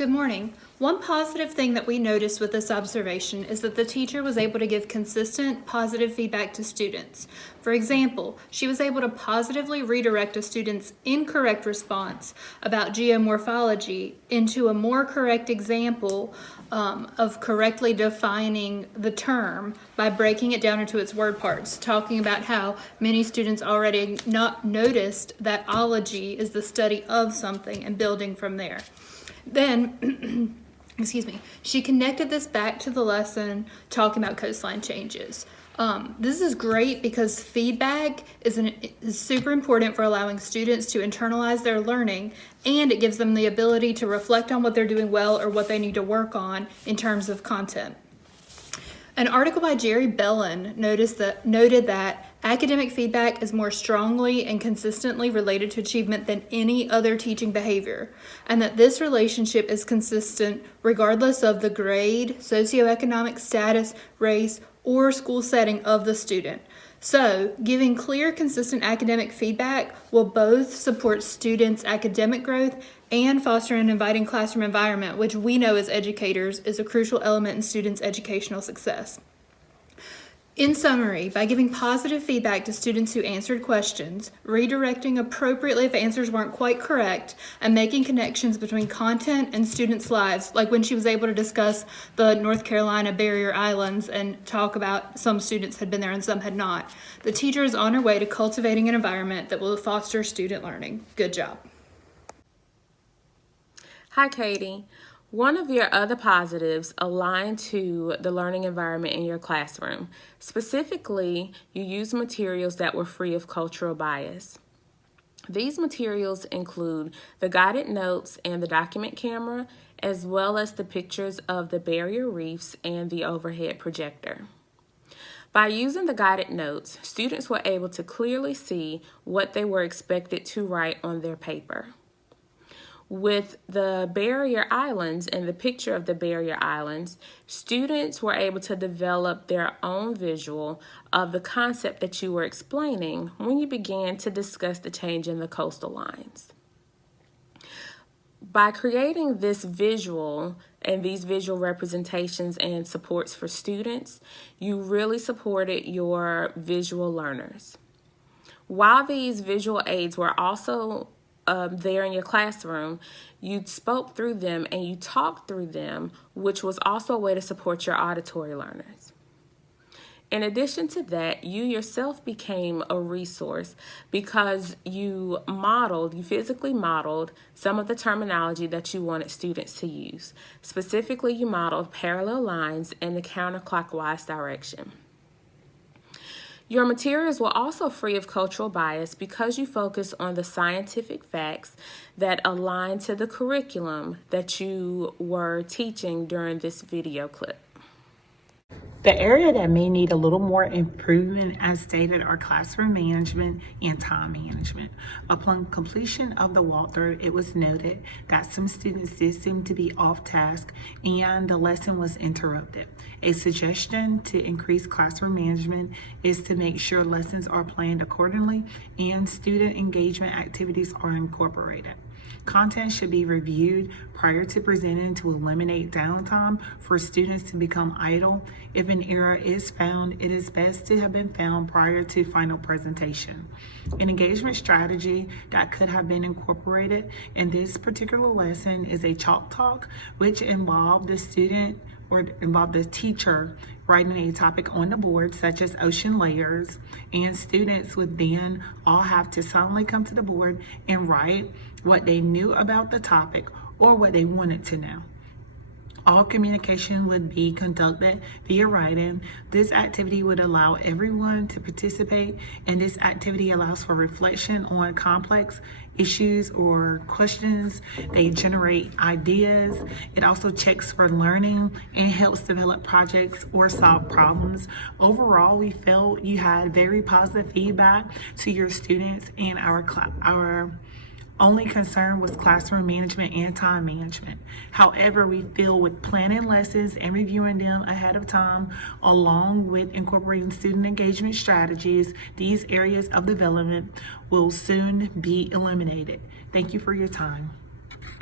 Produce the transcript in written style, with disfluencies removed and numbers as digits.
Good morning. One positive thing that we noticed with this observation is that the teacher was able to give consistent, positive feedback to students. For example, she was able to positively redirect a student's incorrect response about geomorphology into a more correct example of correctly defining the term by breaking it down into its word parts, talking about how many students already not noticed that ology is the study of something and building from there. Then, she connected this back to the lesson talking about coastline changes. This is great because feedback is super important for allowing students to internalize their learning, and it gives them the ability to reflect on what they're doing well or what they need to work on in terms of content. An article by Jerry Bellin noted that academic feedback is more strongly and consistently related to achievement than any other teaching behavior, and that this relationship is consistent regardless of the grade, socioeconomic status, race, or school setting of the student. So, giving clear, consistent academic feedback will both support students' academic growth and foster an inviting classroom environment, which we know as educators is a crucial element in students' educational success. In summary, by giving positive feedback to students who answered questions, redirecting appropriately if answers weren't quite correct, and making connections between content and students' lives, like when she was able to discuss the North Carolina barrier islands and talk about some students had been there and some had not, the teacher is on her way to cultivating an environment that will foster student learning. Good job. Hi, Katie. One of your other positives align to the learning environment in your classroom. Specifically, you use materials that were free of cultural bias. These materials include the guided notes and the document camera, as well as the pictures of the barrier reefs and the overhead projector. By using the guided notes, students were able to clearly see what they were expected to write on their paper. With the barrier islands and the picture of the barrier islands, students were able to develop their own visual of the concept that you were explaining when you began to discuss the change in the coastal lines. By creating this visual and these visual representations and supports for students, you really supported your visual learners. While these visual aids were also there in your classroom, you spoke through them and you talked through them, which was also a way to support your auditory learners. In addition to that, you yourself became a resource because you physically modeled some of the terminology that you wanted students to use. Specifically, you modeled parallel lines in the counterclockwise direction. Your materials were also free of cultural bias because you focus on the scientific facts that align to the curriculum that you were teaching during this video clip. The area that may need a little more improvement, as stated, are classroom management and time management. Upon completion of the walkthrough, it was noted that some students did seem to be off task and the lesson was interrupted. A suggestion to increase classroom management is to make sure lessons are planned accordingly and student engagement activities are incorporated. Content should be reviewed prior to presenting to eliminate downtime for students to become idle. If an error is found, it is best to have been found prior to final presentation. An engagement strategy that could have been incorporated in this particular lesson is a chalk talk, which involved the student or involve the teacher writing a topic on the board, such as ocean layers, and students would then all have to suddenly come to the board and write what they knew about the topic or what they wanted to know. All communication would be conducted via writing. This activity would allow everyone to participate, and this activity allows for reflection on complex issues or questions. They generate ideas. It also checks for learning and helps develop projects or solve problems. Overall, we felt you had very positive feedback to your students, and our only concern was classroom management and time management. However, we feel with planning lessons and reviewing them ahead of time, along with incorporating student engagement strategies, these areas of development will soon be eliminated. Thank you for your time.